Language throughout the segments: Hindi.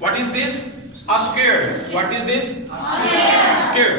What is this? A square. What is this? Square.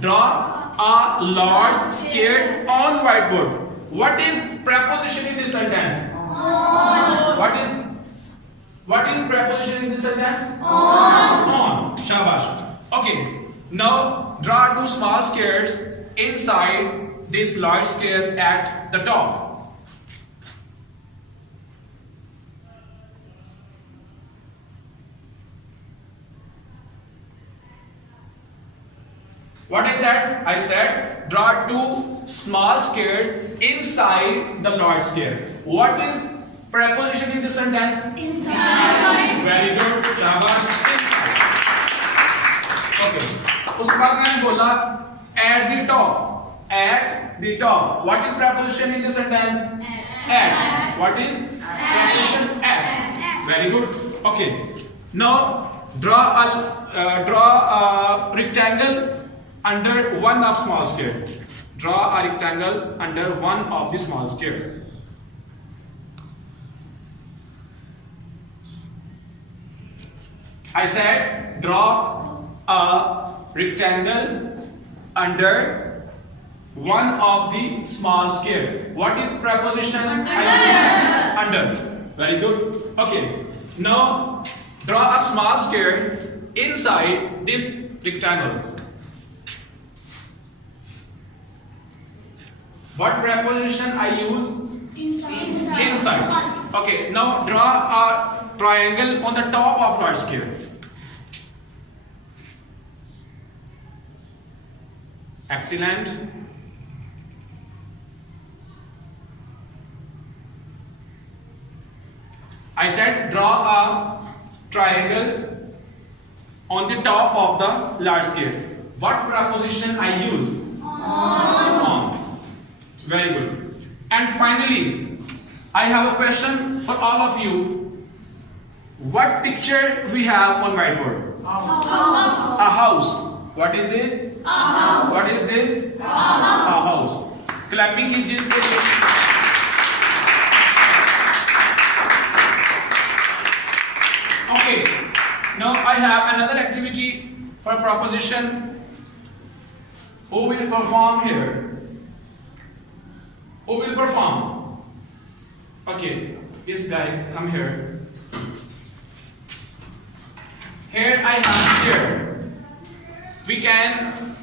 draw a large square on whiteboard. What is preposition in this sentence? What is preposition in this sentence? On. Shabash. Okay, now draw two small squares inside this large square at the top. What I said draw two small squares inside the large square. What is preposition in this sentence? Inside. Very good. Shabash. बोला at the top. At the top. What is preposition in this sentence? At. What is preposition at? Very good. Okay. Now draw a rectangle under one of small square. Draw a rectangle under one of the small square. I said draw a rectangle under one of the small square. What is preposition? Under. Very good. Okay. Now draw a small square inside this rectangle. What preposition I use? Inside. Okay. Now draw a triangle on the top of large square. Excellent. I said draw a triangle on the top of the large square. What preposition I use? On. Very good. And finally, I have a question for all of you. What picture we have on whiteboard? A house. What is it? A house. What is this? A house. Clapping कीजिए इसके लिए. Okay. Now I have another activity for proposition. Who will perform here? Who will perform? Okay. This guy, come here. Here I have chair. We can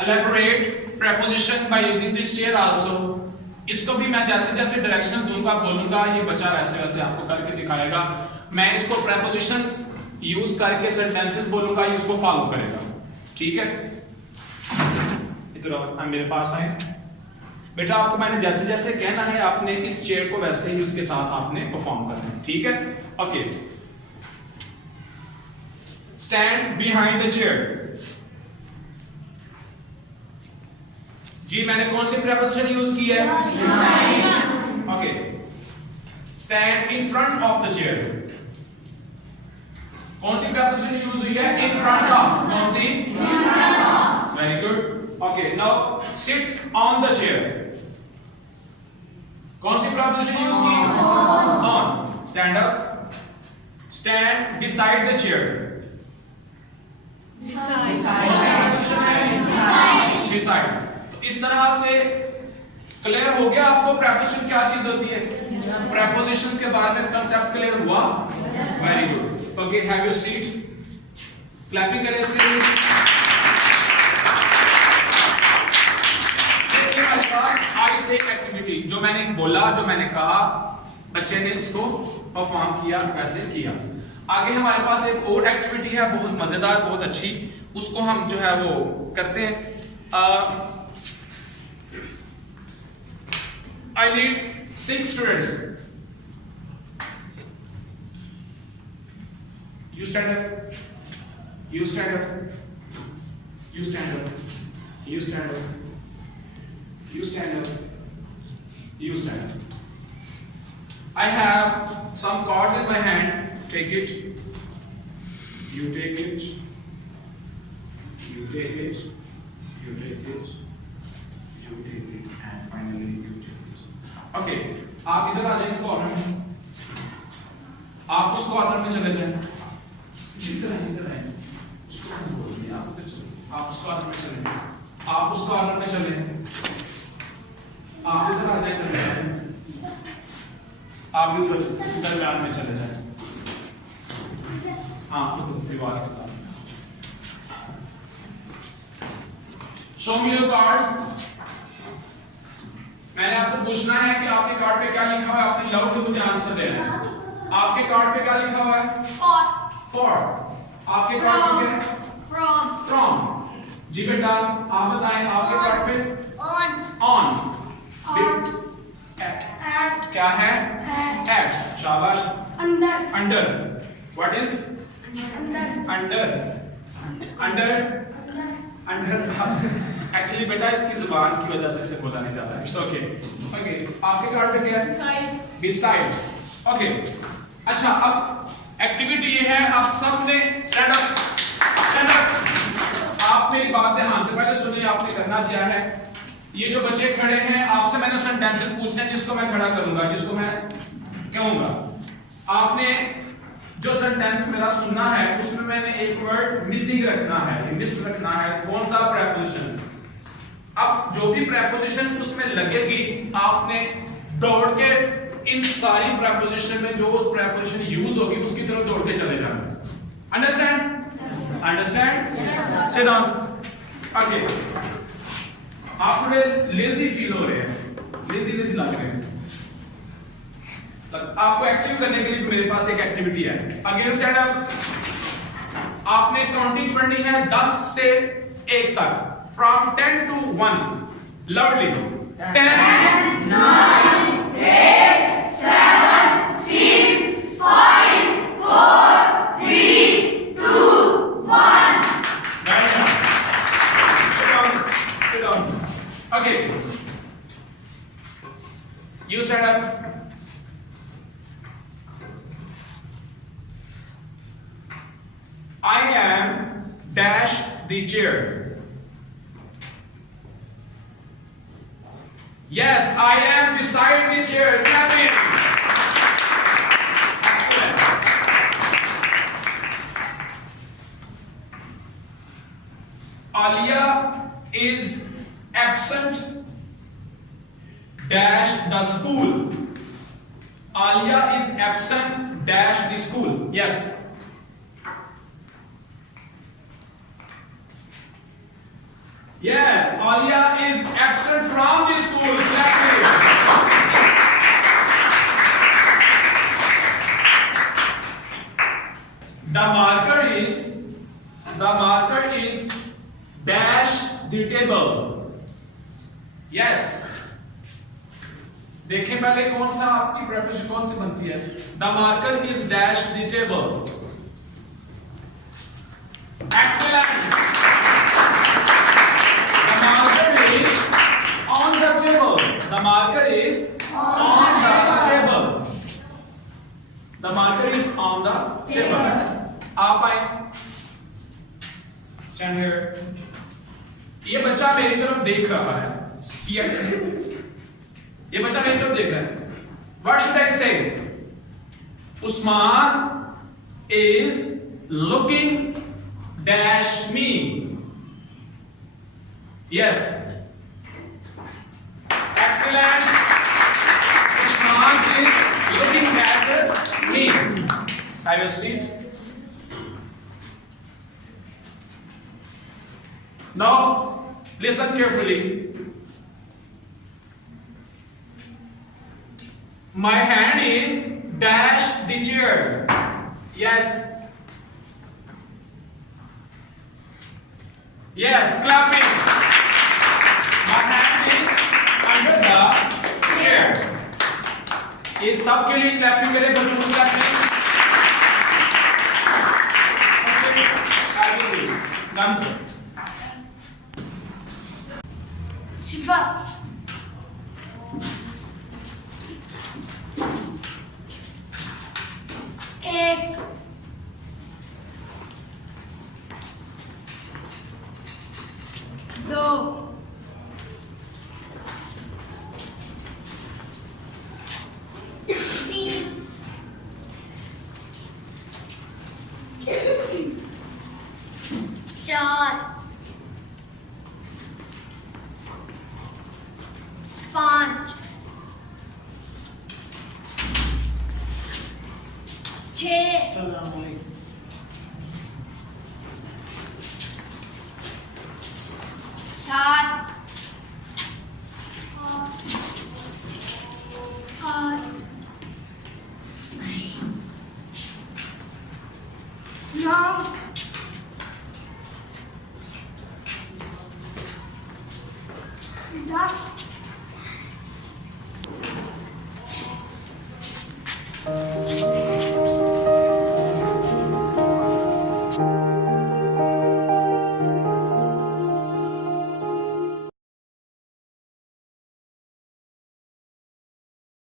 elaborate preposition by using this chair also. इसको भी मैं जैसे जैसे डायरेक्शन दूंगा बोलूंगा ये बच्चा वैसे वैसे आपको करके दिखाएगा. मैं इसको prepositions यूज करके सेंटेंसेस बोलूंगा ये उसको फॉलो करेगा. ठीक है? इधर आप मेरे पास आए. बेटा आपको मैंने जैसे जैसे कहना है आपने इस चेयर को वैसे ही उसके साथ आपने परफॉर्म करना है. ठीक है? Okay. Stand behind the chair. जी मैंने कौन सी preposition यूज की है? Okay. Stand in front of the chair. कौन सी preposition यूज हुई है? In front of. कौन सी? In front of. Very good. Okay. Now sit on the chair. कौन सी preposition यूज की? On. Stand up. Stand beside the chair. Beside. तो इस तरह से क्लियर हो गया आपको preposition क्या चीज होती है. prepositions के बारे में कंसेप्ट क्लियर हुआ. Very good. Okay have your seat. Clapping करें इसके लिए. आई से एक्टिविटी जो मैंने बोला जो मैंने कहा बच्चे ने उसको परफॉर्म किया वैसे किया. आगे हमारे पास एक और एक्टिविटी है बहुत मजेदार बहुत अच्छी. उसको हम जो है वो करते हैं. I need 6 students. You stand up. You stand up. You stand up. You stand up. You stand up. You stand up. I have some cards in my hand. Take it. You take it. You take it. You take it. You take it. And finally you take it. Okay. आप इधर आ जाइए इस कॉर्नर में. आप उस कॉर्नर में चले जाएं. इधर आए. आप उस कॉर्नर में चले. आप उस कॉर्नर में चले. आप इधर आ जाए. आप भी उधर दरमियान में चले जाएं. हाँ दीवार के साथ. Show me your cards. मैंने आपसे पूछना है कि आपके कार्ड पे क्या लिखा हुआ है. आपने लाउडली मुझे आंसर देना है. आपके कार्ड पे क्या लिखा हुआ है? फॉर. आपके कार्ड पे क्या है? फ्रॉम. जी बेटा आप बताएं आपके कार्ड पे? ऑन. एट. क्या है? एट. शाबाश. Under. What is? Under. Under actually बेटा इसकी जुबान की वजह से इसे बोला नहीं जाता, इट्स ओके। ओके, आपके कार्ड पे क्या है? बिसाइड। ओके, अच्छा अब एक्टिविटी ये है, आप सबने स्टैंड अप। आप मेरी बात ध्यान से पहले सुनिए, आपने करना क्या है। ये जो बच्चे खड़े हैं, आपसे मैंने सेंटेंसेस पूछने हैं, जिसको मैं खड़ा करूंगा, जिसको मैं कहूंगा। आपने जो सेंटेंस मेरा सुनना है उसमें मैंने एक वर्ड मिसिंग रखना है, मिस रखना है। कौन सा? प्रेपोजिशन। अब जो भी प्रेपोजिशन उसमें लगेगी, आपने दौड़ के इन सारी प्रेपोजिशन में जो उस प्रेपोजिशन यूज होगी उसकी तरफ दौड़ के चले जाना। Understand? Understand? Sit down. Okay, आप थोड़े लेजी फील हो रहे हैं, लेजी लग रहे हैं। आपको एक्टिव करने के लिए मेरे पास एक एक्टिविटी है। Again stand up. आपने काउंटिंग पढ़नी है 10 से 1 तक, from 10 to 1। Lovely. 10 9 8 7 6 5 4 3 2 1। Sit down. Okay. You stand up. I am dash the chair. Yes, I am beside the chair. Clap it. Excellent. Alia is absent dash the school. Alia is absent dash the school. Yes. Yes, Alia is absent from the school. The marker is dash the table. Yes. देखें पहले कौन सा आपकी प्रेपोजिशन कौन सी बनती है। The marker is dash the table. Excellent. The marker is on the table. The marker is on the table. आप आए, stand here. ये बच्चा मेरी तरफ देख रहा है। ये बच्चा मेरी तरफ देख रहा है। What should I say? Usman is looking dash me. Yes. Excellent. Usman is looking at me. Have a seat. Now, listen carefully. My hand is dash the chair. Yes. Yes, clapping. My hand is under the chair. ये सबके लिए क्लैपिंग करें, बलून क्लैपिंग। Guns. सिफा। 1 2 3 4 5 6 7 8 9 10